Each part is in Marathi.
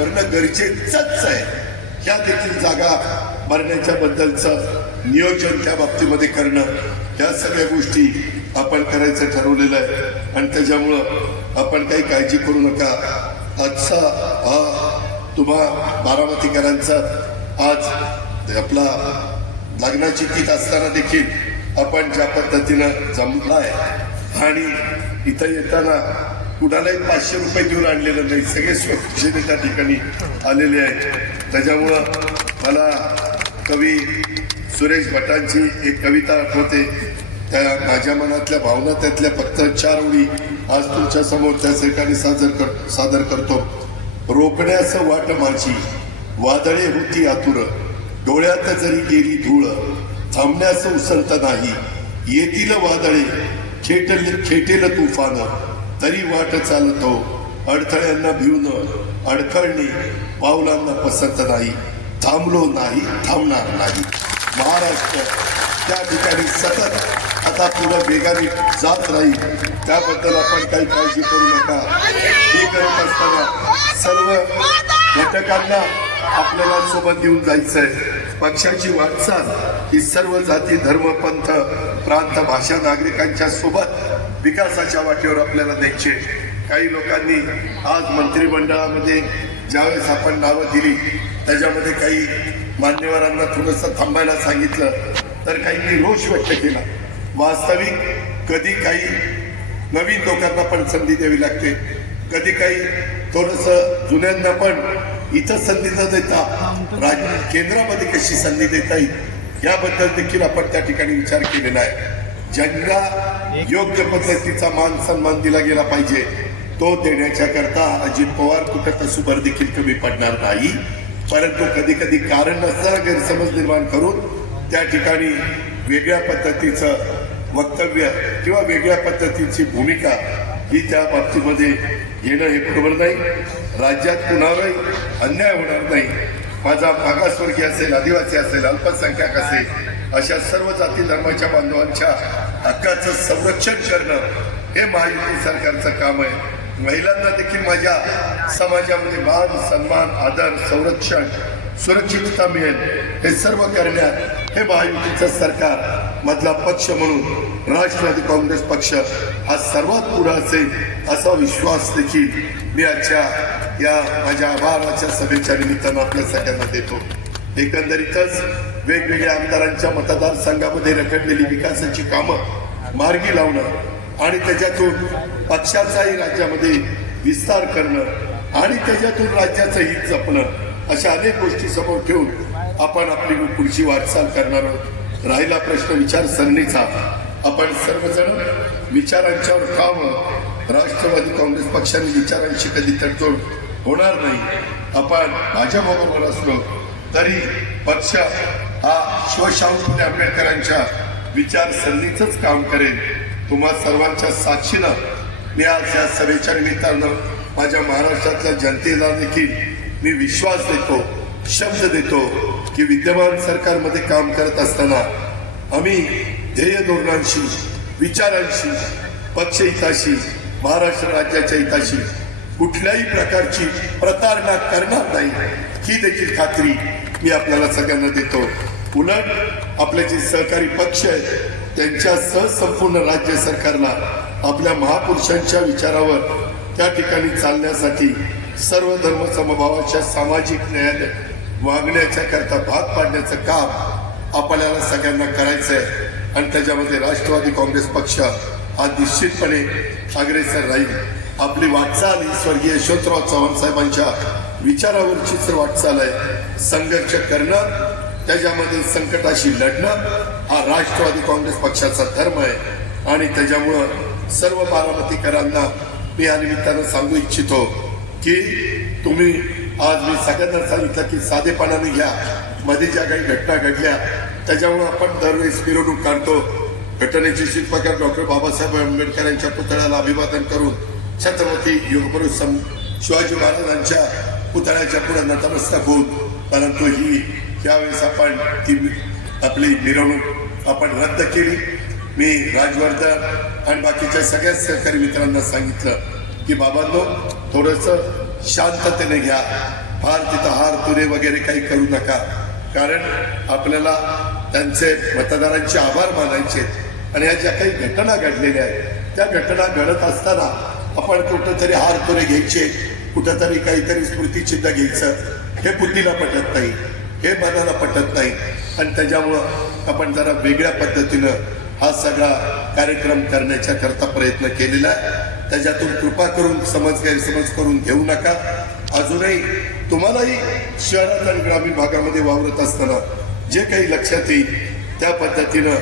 करणं गरजेचंच आहे. ह्या देखील जागा भरण्याच्या बद्दलचं नियोजन त्या बाबतीमध्ये करणं ह्या सगळ्या गोष्टी आपण करायचं ठरवलेलं आहे. आणि त्याच्यामुळं आपण काही काळजी करू नका. आजचा हा तुम्हा बारामतीकरांचा आज आपला लग्नाची तीत असताना देखील आपण ज्या पद्धतीनं जमलाय. आणि इथं येताना कुणालाही पाचशे रुपये देऊन आणलेलं नाही. सगळे स्वच्छतेने त्या ठिकाणी आलेले आहेत. त्याच्यामुळं मला कवी सुरेश भटांची एक कविता आठवते. त्या माझ्या मनातल्या भावना त्यातल्या फक्त चार ओळी आज तुमच्यासमोर त्या ठिकाणी सादर कर सादर करतो. रोखण्यास वाट माझी वादळे होती आतुर. डोळ्यात जरी गेली धूळ थांबण्यास उसंत नाही. येतील वादळे खेटल खेटेल तुफान. तरी वाट चालतो अडथळ्यांना भिवून अडखळणे पावलांना पसंत नाही थांबलो नाही थांबणार नाही. महाराष्ट्र त्या ठिकाणी सतत आता पुढं वेगाने जात राहील. त्याबद्दल आपण काही काळजी करू नका. हे करत असताना सर्व घटकांना आपल्याला सोबत घेऊन जायचं आहे पक्षाची वाटचाल ही सर्व जाती धर्म पंथ प्रांत भाषा नागरिकांच्या सोबत विकासाच्या वाटेवर आपल्याला द्यायचे. काही लोकांनी आज मंत्रिमंडळामध्ये ज्यावेळेस आपण नावं दिली त्याच्यामध्ये काही मान्यवरांना थोडंसं थांबायला सांगितलं तर काहींनी रोष व्यक्त केला. वास्तविक कधी काही नवीन लोकांना पण संधी द्यावी लागते. कधी काही थोडस जुन्यांना पण इथं संधी न देता राज्य केंद्रामध्ये कशी संधी देता येईल? याबद्दल देखील आपण त्या ठिकाणी विचार केलेला आहे. ज्यांना योग्य पद्धतीचा मान सन्मान दिला गेला पाहिजे तो देण्याच्या करता अजित पवार कुठं तसुभर देखील कमी पडणार नाही. परंतु कधी कधी कारण नसताना गैरसमज निर्माण करून त्या ठिकाणी वेगळ्या पद्धतीचं वक्तव्य किंवा वेगळ्या पद्धतीची भूमिका ही त्या बाबतीमध्ये येणं हे बरोबर नाही. राज्यात कुणालाही अन्याय होणार नाही. माझा मागासवर्गीय असेल आदिवासी असेल अल्पसंख्याक असेल अशा सर्व जाती धर्माच्या बांधवांच्या हक्काचं संरक्षण करणं हे महायुती सरकारचं काम आहे. महिलांना देखील माझ्या समाजामध्ये मान सन्मान आदर संरक्षण सुरक्षितता मिळेल हे सर्व करण्यात हे महायुतीचं सरकार मधला पक्ष म्हणून राष्ट्रवादी काँग्रेस पक्ष हा सर्वात पुढे असेल असा विश्वास देखील मी आजच्या या माझ्या आभाराच्या सभेच्या निमित्तानं आपल्या सगळ्यांना देतो. एकंदरीतच वेगवेगळ्या आमदारांच्या मतदारसंघामध्ये रखडलेली विकासाची कामं मार्गी लावणं आणि त्याच्यातून पक्षाचाही राज्यामध्ये विस्तार करणं आणि त्याच्यातून राज्याचं हित जपणं अशा अनेक गोष्टी समोर ठेवून आपण आपली पुढची वाटचाल करणार आहोत. राहिला प्रश्न विचारसरणीचा आपण सर्वजण विचारांच्यावर काम राष्ट्रवादी काँग्रेस पक्षाने विचारांशी कधी तडजोड होणार नाही. आपण माझ्याबरोबर असलो तरी पक्ष हा शिवशाहू फुले आंबेडकरांच्या विचारसरणीचंच काम करेल. तुम्हा सर्वांच्या साक्षीनं मी आज या सभेच्या निमित्तानं माझ्या महाराष्ट्रातल्या जनतेला देखील मी विश्वास देतो शब्द देतो की विद्यमान सरकारमध्ये काम करत असताना आम्ही ध्येय धोरणांशी विचारांशी पक्ष हिताशी महाराष्ट्र राज्याच्या हिताशी कुठल्याही प्रकारची प्रतारणा करणार नाही. ही देखील खात्री मी आपल्याला सगळ्यांना देतो. उलट आपले जे सहकारी पक्ष आहेत त्यांच्या सह संपूर्ण राज्य सरकारला आपल्या महापुरुषांच्या विचारावर त्या ठिकाणी चालण्यासाठी सर्व धर्म समभावाच्या सामाजिक न्यायाने वागण्याच्या करता भाग पाडण्याचं काम आपल्याला सगळ्यांना करायचं आहे आणि त्याच्यामध्ये राष्ट्रवादी काँग्रेस पक्ष हा निश्चितपणे अग्रेसर राहील. आपली वाटचाल ही स्वर्गीय यशवंतराव चव्हाण साहेबांच्या विचारावरचीच वाटचाल आहे संघर्ष करणं त्याच्यामध्ये संकटाशी लढणं हा राष्ट्रवादी काँग्रेस पक्षाचा धर्म आहे. आणि त्याच्यामुळं सर्व बारामतीकरांना मी या निमित्तानं सांगू इच्छितो की तुम्ही आज मी सगळ्यांना सांगितलं की साधेपणाने घ्या. मध्ये ज्या काही घटना घडल्या त्याच्यामुळे आपण दरवेळेस मिरवणूक काढतो. घटनेचे शिल्पकार डॉक्टर बाबासाहेब आंबेडकर यांच्या पुतळ्याला अभिवादन करून छत्रपती योगपुरुष सम शिवाजी महाराजांच्या पुतळ्याच्या पुढे नतमस्तक होऊन परंतु ही यावेळेस आपण ती आपली मिरवणूक आपण रद्द केली मी राजवर्धन आणि बाकीच्या सगळ्या सहकारी मित्रांना सांगितलं की बाबांनो थोडंसं शांततेने घ्या. फार तिथं हार तुरे वगैरे काही करू नका. कारण आपल्याला त्यांचे मतदारांचे आभार मानायचे आणि या ज्या काही घटना घडलेल्या आहेत त्या घटना घडत असताना आपण कुठंतरी हार तुरे घ्यायचे कुठंतरी काहीतरी स्मृतिचिन्ह घ्यायचं. हे बुद्धीला पटत नाही हे मनाला पटत नाही. आणि त्याच्यामुळं आपण जरा वेगळ्या पद्धतीनं हा सगळा कार्यक्रम करण्याच्या करता प्रयत्न केलेला आहे. त्याच्यातून कृपा करून समज गैरसमज करून घेऊ नका. अजूनही तुम्हालाही शहरात आणि ग्रामीण भागामध्ये वावरत असताना जे काही लक्षात येईल त्या पद्धतीनं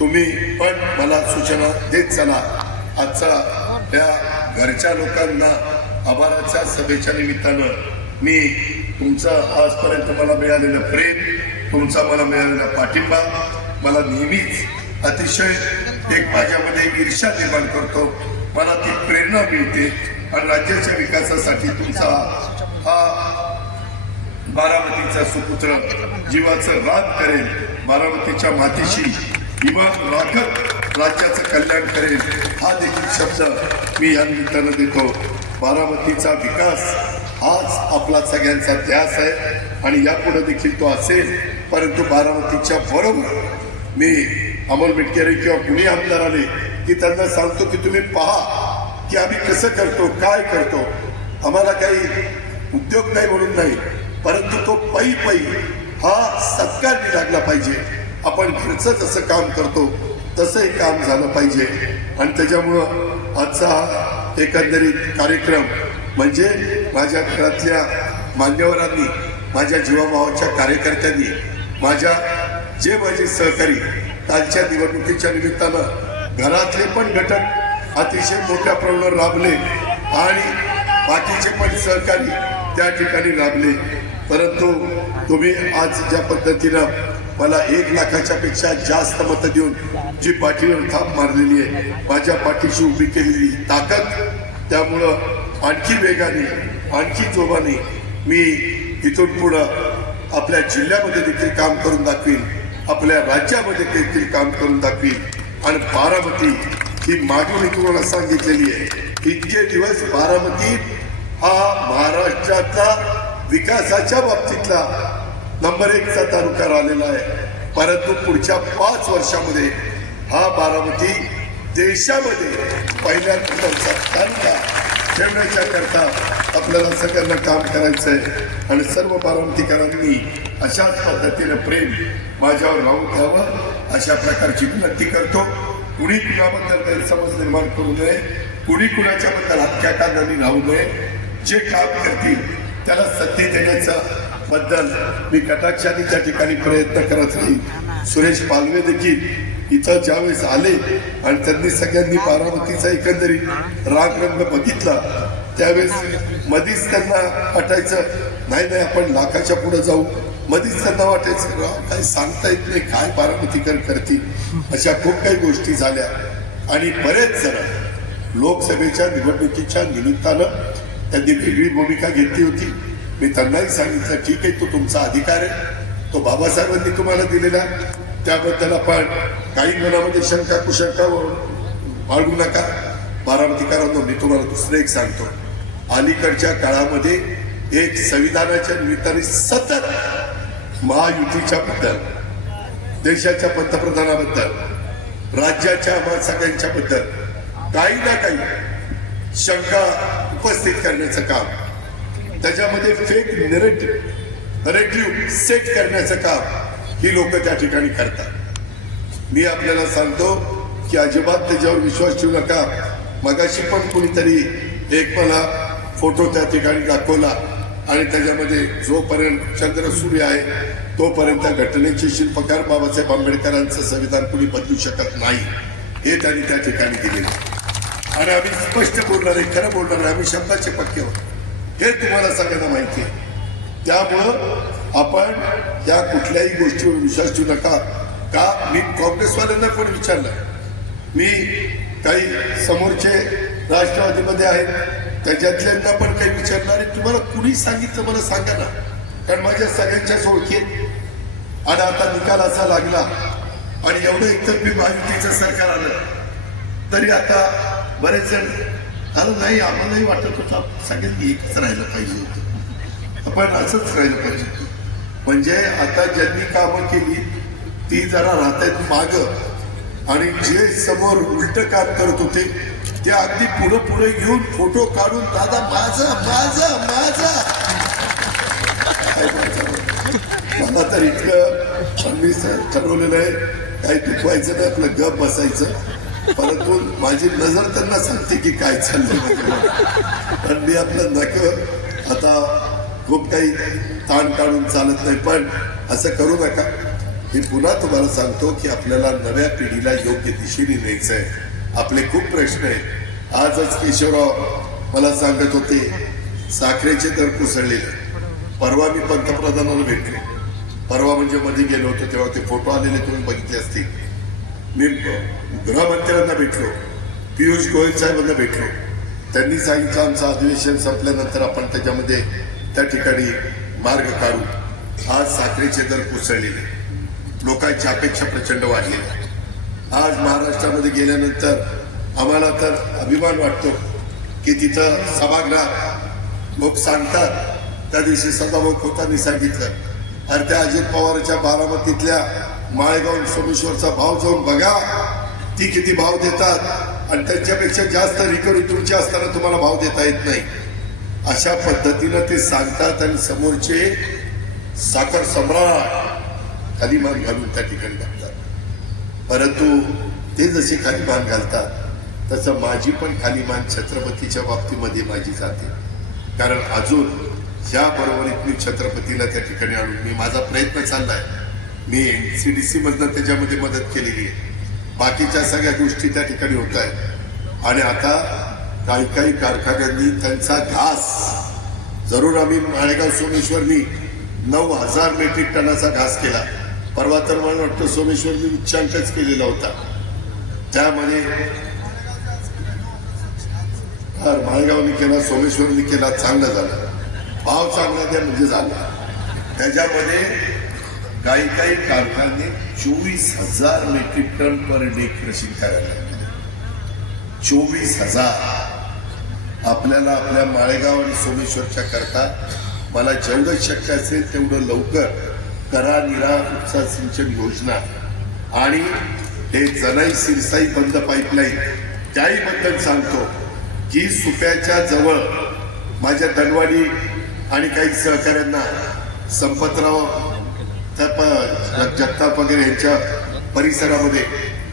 तुम्ही पण मला सूचना देत चला. आजचा त्या घरच्या लोकांना आभाराच्या सभेच्या निमित्तानं मी तुमचं आजपर्यंत मला मिळालेलं प्रेम तुमचा मला मिळालेला पाठिंबा मला नेहमीच अतिशय एक माझ्यामध्ये ईर्षा निर्माण करतो. मला ती प्रेरणा मिळते आणि राज्याच्या विकासासाठी तुमचा हा बारामतीचा सुपुत्र जीवाचं रान करेल बारामतीच्या मातीशी इमान राखत राज्याचं कल्याण करेल हा देखील शब्द मी या निमित्तानं देतो बारामतीचा विकास हाच आपला सगळ्यांचा ध्यास आहे. आणि यापुढे देखील तो असेल परंतु बारामतीच्या बरोबर मी अमोल मिटकरी किंवा कुणी आमदार आले की त्यांना सांगतो की तुम्ही पहा की आम्ही कसं करतो काय करतो. आम्हाला काही उद्योग नाही म्हणून नाही परंतु तो पै पै हा सत्कारने लागला पाहिजे. आपण घरचं जसं काम करतो तसंही काम झालं पाहिजे. आणि त्याच्यामुळं आजचा हा एकंदरीत कार्यक्रम म्हणजे माझ्या घरातल्या मान्यवरांनी माझ्या जीवाभावाच्या कार्यकर्त्यांनी माझ्या जे माझे सहकारी कालच्या निवडणुकीच्या निमित्तानं घरातले पण घटक अतिशय मोठ्या प्रमाणावर राबले आणि बाकीचे पण सहकारी त्या ठिकाणी राबले. परंतु तुम्ही आज ज्या पद्धतीनं मला एक लाखाच्या पेक्षा जास्त मतं देऊन जी पाठीवर थाप मारलेली आहे माझ्या पाठीशी उभी केलेली ताकद त्यामुळं आणखी वेगाने आणखी जोमाने मी इथून पुढं आपल्या जिल्ह्यामध्ये देखील काम करून दाखवीन आपल्या राज्यामध्ये देखील काम करून दाखवीन. आणि बारामती ही मागे मी तुम्हाला सांगितलेली आहे इतके दिवस बारामती हा महाराष्ट्रातला विकासाच्या बाबतीतला नंबर एकचा तालुका राहिलेला आहे. परंतु पुढच्या पाच वर्षामध्ये हा बारामती देशामध्ये पहिल्या नंबरचा तालुका ठेवण्याच्या करता आपल्याला सगळ्यांना काम करायचं आहे आणि सर्व बारामतीकरांनी अशाच पद्धतीनं प्रेम माझ्यावर राहून घ्यावं. अशा प्रकारची विनंती करतो. कुणी कुणाबद्दल गैरसमज निर्माण करू नये. कुणी कुणाच्या बद्दल हत्याकांडाने राहू नये. जे काम करतील त्याला संधी देण्याचा बद्दल मी कटाक्षाने त्या ठिकाणी प्रयत्न करत नाही. सुरेश पालवे देखील इथं ज्यावेळेस आले आणि त्यांनी सगळ्यांनी बारामतीचा एकंदरीत राग रंग बघितला त्यावेळेस मधीच त्यांना वाटायचं नाही नाही आपण लाखाच्या पुढे जाऊ. मधीच त्यांना वाटायचं काय सांगता येत नाही काय बारामतीकर करतील? अशा खूप काही गोष्टी झाल्या. आणि बरेच जण लोकसभेच्या निवडणुकीच्या निमित्तानं त्यांनी वेगळी भूमिका घेतली होती. मी त्यांनाही सांगितलं ठीक आहे तो तुमचा अधिकार आहे. तो बाबासाहेबांनी तुम्हाला दिलेला त्याबद्दल आपण काही मनामध्ये शंका कुशंका बाळगू नका. बारामतीकारांनो मी तुम्हाला दुसरं एक सांगतो. अलीकडच्या काळामध्ये एक संविधानाच्या निमित्ताने सतत महायुतीच्या बद्दल देशाच्या पंतप्रधानाबद्दल राज्याच्या आम्हा सगळ्यांच्या बद्दल काही ना काही शंका उपस्थित करण्याचं काम त्याच्यामध्ये फेक नेरेटिव्ह नरेटिव्ह सेट करण्याचं काम ही लोक त्या ठिकाणी करतात. मी आपल्याला सांगतो की अजिबात त्याच्यावर विश्वास ठेवू नका. मगाशी पण कुणीतरी एक मला फोटो त्या ठिकाणी दाखवला आणि त्याच्यामध्ये जोपर्यंत चंद्र सूर्य आहे तोपर्यंत घटनेचे शिल्पकार बाबासाहेब आंबेडकरांचं संविधान कुणी बदलू शकत नाही. हे त्यांनी त्या ठिकाणी दिलेलं आणि आम्ही स्पष्ट बोलणार आहे खरं बोलणार आहे आम्ही शब्दाचे पक्के होतो हे तुम्हाला सगळ्यांना माहिती आहे. त्यामुळं आपण या कुठल्याही गोष्टीवर विश्वास ठेवू नका. का? मी काँग्रेसवाल्यांना पण विचारलं मी काही समोरचे राष्ट्रवादीमध्ये आहेत त्याच्यातल्यांना पण काही विचारलं आणि तुम्हाला कुणी सांगितलं मला सांगा ना. कारण माझ्या सगळ्यांच्याच ओळखी आणि आता निकाल असा लागला आणि एवढं एकतर्फी महायुतीचं सरकार आलं. तरी आता बरेच जण आलं नाही आम्हालाही वाटत होतं सगळ्यांनी एकच राहायला पाहिजे होतं. आपण असंच करायला पाहिजे म्हणजे आता ज्यांनी कामं केली ती जरा राहत आहेत माग. आणि जे समोर उलट काम करत होते ते अगदी पुढं पुढे घेऊन फोटो काढून दादा माझा माझा माझा. मला तर इतकं मी ठरवलेलं आहे. काही दुखवायचं नाही आपलं गप बसायचं. परंतु माझी नजर त्यांना सांगते की काय चाललंय म्हणजे पण मी आपलं नक आता खूप काही ताण काढून चालत नाही पण असं करू नका. मी पुन्हा तुम्हाला सांगतो की आपल्याला नव्या पिढीला योग्य दिशेने न्यायचं आहे आपले खूप प्रश्न आहेत. आजच केशवराव मला सांगत होते साखरेचे दर कोसळलेले. परवा मी पंतप्रधानांना भेटले. परवा म्हणजे मध्ये गेलो होतो तेव्हा ते फोटो आलेले तुम्ही बघितले असतील. मी गृहमंत्र्यांना भेटलो. पियुष गोयल साहेबांना भेटलो. त्यांनी सांगितलं आमचं अधिवेशन संपल्यानंतर आपण त्याच्यामध्ये त्या ठिकाणी मार्ग काढू. आज साखरेचे दर कोसळलेले. लोकांची अपेक्षा प्रचंड वाढलेली. आज महाराष्ट्रामध्ये गेल्यानंतर आम्हाला तर अभिमान वाटतो की तिथं सभागृहात लोक सांगतात. त्या दिवशी सदाभाऊ खोतांनी सांगितलं. अरे त्या अजित पवारच्या बारामतीतल्या माळेगाव सोमेश्वरचा भाव जाऊन बघा. ती किती भाव देतात. आणि त्यांच्यापेक्षा जास्त रिकव्हरी तुमची असताना तुम्हाला भाव देता येत नाही. अशा पद्धतीनं ते सांगतात आणि समोरचे साखर सम्राट खाली मान घालून त्या ठिकाणी बघतात. परंतु ते जसे खाली मान घालतात तसं माझी पण खाली मान छत्रपतीच्या बाबतीमध्ये माझी जाते. कारण अजून ज्या बरोबरीत मी छत्रपतीला त्या ठिकाणी आणून मी माझा प्रयत्न चाललाय. मी एन सी डी सी मधनं त्याच्यामध्ये मदत केलेली आहे. बाकीच्या सगळ्या गोष्टी त्या ठिकाणी होत आहेत. आणि आता काही काही कारखान्यांनी त्यांचा घास जरूर आम्ही माळेगाव सोमेश्वरनी नऊ हजार मेट्रिक टनाचा घास केला. परवा तर मला वाटतं सोमेश्वरनी उच्चांकच केलेला होता. त्यामध्ये माळेगावनी केला सोमेश्वरनी केला चांगलं झालं. भाव चांगला द्या म्हणजे झाला. त्याच्यामध्ये काही काही कारखाने चोवीस हजार metric ton per day crushing करायला लागले. चोवीस हजार. आपल्याला आपल्या माळेगाव आणि सोमेश्वरच्या करता मला जेवढं शक्य असेल तेवढं लवकर करा निरा उपसा सिंचन योजना. आणि हे जनाई सिरसाई बंद पाईपलाईन त्याही बद्दल सांगतो की सुप्याच्या जवळ माझ्या दनवाडी आणि काही सहकाऱ्यांना संपतराव तर प- जगताप वगैरे यांच्या परिसरामध्ये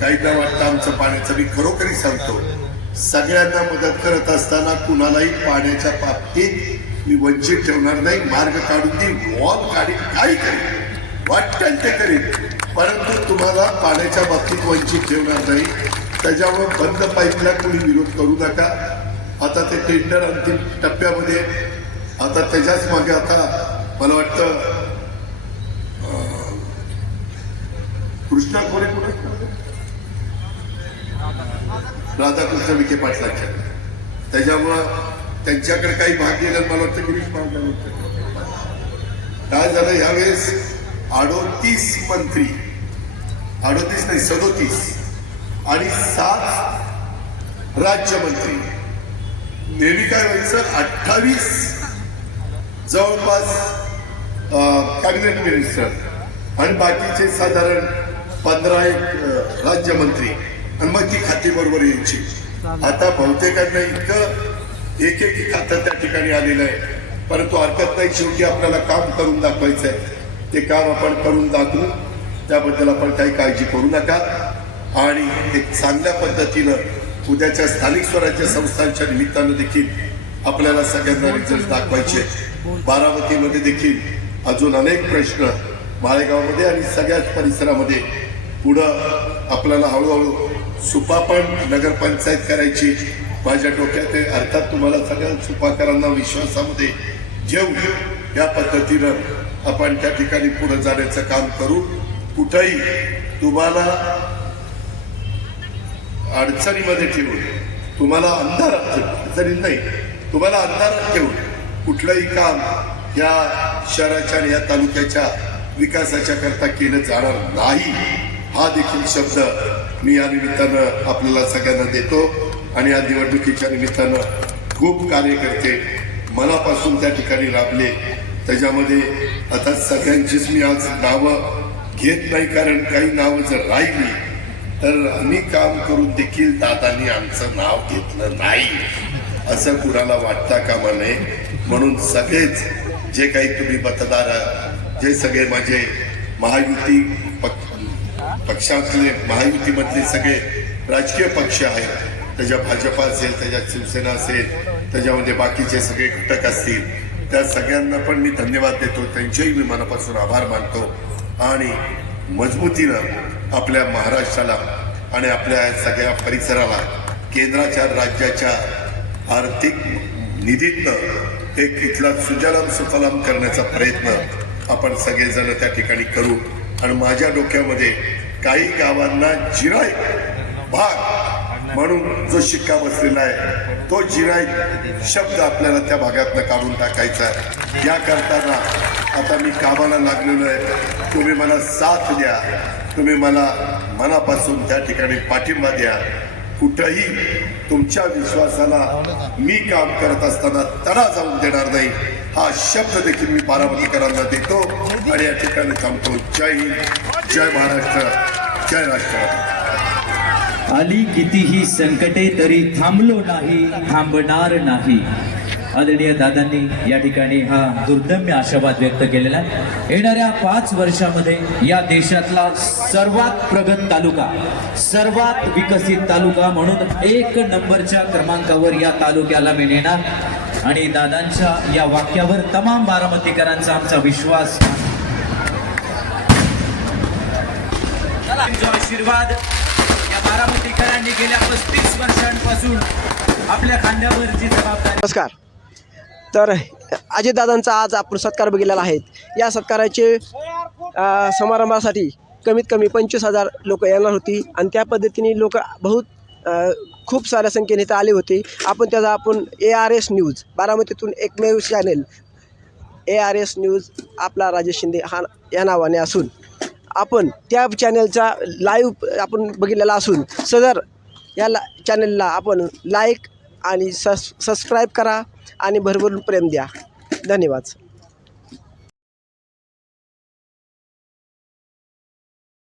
काहींना वाटतं आमचं पाण्याचं मी खरोखरी सांगतो. सगळ्यांना मदत करत असताना कुणालाही पाण्याच्या बाबतीत मी वंचित ठेवणार नाही. मार्ग काढून देईन. वॉल काढीन. काही करेन. वाटेल ते करीन. परंतु तुम्हाला पाण्याच्या बाबतीत वंचित ठेवणार नाही. त्याच्यामुळे बंद पाईपला कोणी विरोध करू नका. आता ते टेंडर अंतिम टप्प्यामध्ये आता त्याच्याच मागे आता मला वाटतं कृष्णा खोरे कुठे राधाकृष्ण विखे पाटलांच्या. त्याच्यामुळं त्यांच्याकडे काही भाग गेला मला वाटतं गिरीश महाजन काय झालं यावेळेस अडोतीस मंत्री अडोतीस नाही सदोतीस आणि सात राज्यमंत्री. नेहमी काय व्हायचं अठ्ठावीस जवळपास कॅबिनेट मिनिस्टर आणि बाकीचे साधारण पंधरा एक राज्यमंत्री. आणि मग ती खाती बरोबर यायची. आता बहुतेकांना इतकं एक एक खातं त्या ठिकाणी आलेलं आहे. परंतु हरकत नाही शेवटी आपल्याला काम करून दाखवायचं आहे. ते काम आपण करून दाखवू. त्याबद्दल आपण काही काळजी करू नका. आणि एक चांगल्या पद्धतीनं उद्याच्या स्थानिक स्वराज्य संस्थांच्या निमित्तानं देखील आपल्याला सगळ्यांना रिझल्ट दाखवायचे बारामतीमध्ये देखील अजून अनेक प्रश्न माळेगावमध्ये आणि सगळ्याच परिसरामध्ये पुढं आपल्याला हळूहळू सुपा पण नगरपंचायत करायची. माझ्या डोक्यात आहे. अर्थात तुम्हाला सगळ्या सुपाकरांना विश्वासामध्ये घेऊ या पद्धतीनं आपण त्या ठिकाणी पुढे जाण्याचं काम करू. कुठंही तुम्हाला अडचणीमध्ये ठेवून तुम्हाला अंधारात अडचणी नाही तुम्हाला अंधारात ठेवून कुठलंही काम या शहराच्या आणि या तालुक्याच्या विकासाच्या करता केलं जाणार नाही. हा देखील शब्द मी या निमित्तानं आपल्याला सगळ्यांना देतो आणि या निवडणुकीच्या निमित्तानं खूप कार्यकर्ते मनापासून त्या ठिकाणी राबले. त्याच्यामध्ये आता सगळ्यांचीच मी आज नावं घेत नाही कारण काही नावं जर राहिली तर आम्ही काम करून देखील दादांनी आमचं नाव घेतलं नाही असं कुणाला वाटता कामा नये म्हणून सगळेच जे काही तुम्ही मतदार जे सगळे माझे महायुती पक्षातले महायुतीमधले सगळे राजकीय पक्ष आहेत. त्याच्या भाजपा असेल त्याच्यात शिवसेना असेल त्याच्यामध्ये बाकीचे सगळे घटक असतील. त्या सगळ्यांना पण मी धन्यवाद देतो. त्यांचेही मी मनापासून आभार मानतो. आणि मजबूतीनं आपल्या महाराष्ट्राला आणि आपल्या सगळ्या परिसराला केंद्राच्या राज्याच्या आर्थिक निधीतनं एक इथला सुजलाम सुफलाम करण्याचा प्रयत्न आपण सगळेजण त्या ठिकाणी करू. आणि माझ्या डोक्यामध्ये काही गावांना जिराय भाग म्हणून जो शिक्का बसलेला आहे तो जिराय शब्द आपल्याला त्या भागातनं काढून टाकायचा आहे. या करताना आता मी कामाला लागलेलो आहे. तुम्ही मला साथ द्या. तुम्ही मला मनापासून त्या ठिकाणी पाठिंबा द्या. कुठंही तुमच्या विश्वासाला मी काम करत असताना तडा जाऊन देणार नाही. हा शब्द देखील मी बारामतीकरांना देतो आणि या ठिकाणी थांबतो. जय हिंद. जय महाराष्ट्र जय राष्ट्र. आली कितीही संकटे तरी थांबलो नाही थांबणार नाही. आदरणीय दादांनी या ठिकाणी हा दुर्दम्य आशावाद व्यक्त केलेला आहे. येणाऱ्या पाच वर्षामध्ये या देशातला सर्वात प्रगत तालुका सर्वात विकसित तालुका म्हणून एक नंबरच्या क्रमांकावर या तालुक्याला मी नेणार. आणि दादांच्या या वाक्यावर तमाम बारामतीकरांचा आमचा विश्वास आशीर्वाद. या बारामतीकरांनी गेल्या पस्तीस वर्षांपासून आपल्या खांद्यावर जी जबाबदारी नमस्कार. तर अजितदादांचा आज आपण सत्कार बघितलेला आहे. या सत्काराचे समारंभासाठी कमीत कमी पंचवीस हजार लोक येणार होती आणि त्या पद्धतीने लोक बहुत खूप साऱ्या संख्येने इथं आले होते. आपण त्याचा आपण ए आर एस न्यूज बारामतीतून एकमेव channel A R S news आपला राजेश शिंदे हा या नावाने असून. आपण त्या चॅनलचा लाईव्ह आपण बघितलेला असून सदर या ला चॅनलला आपण लाईक आणि सस सबस्क्राईब करा आणि भरभरून प्रेम द्या. धन्यवाद.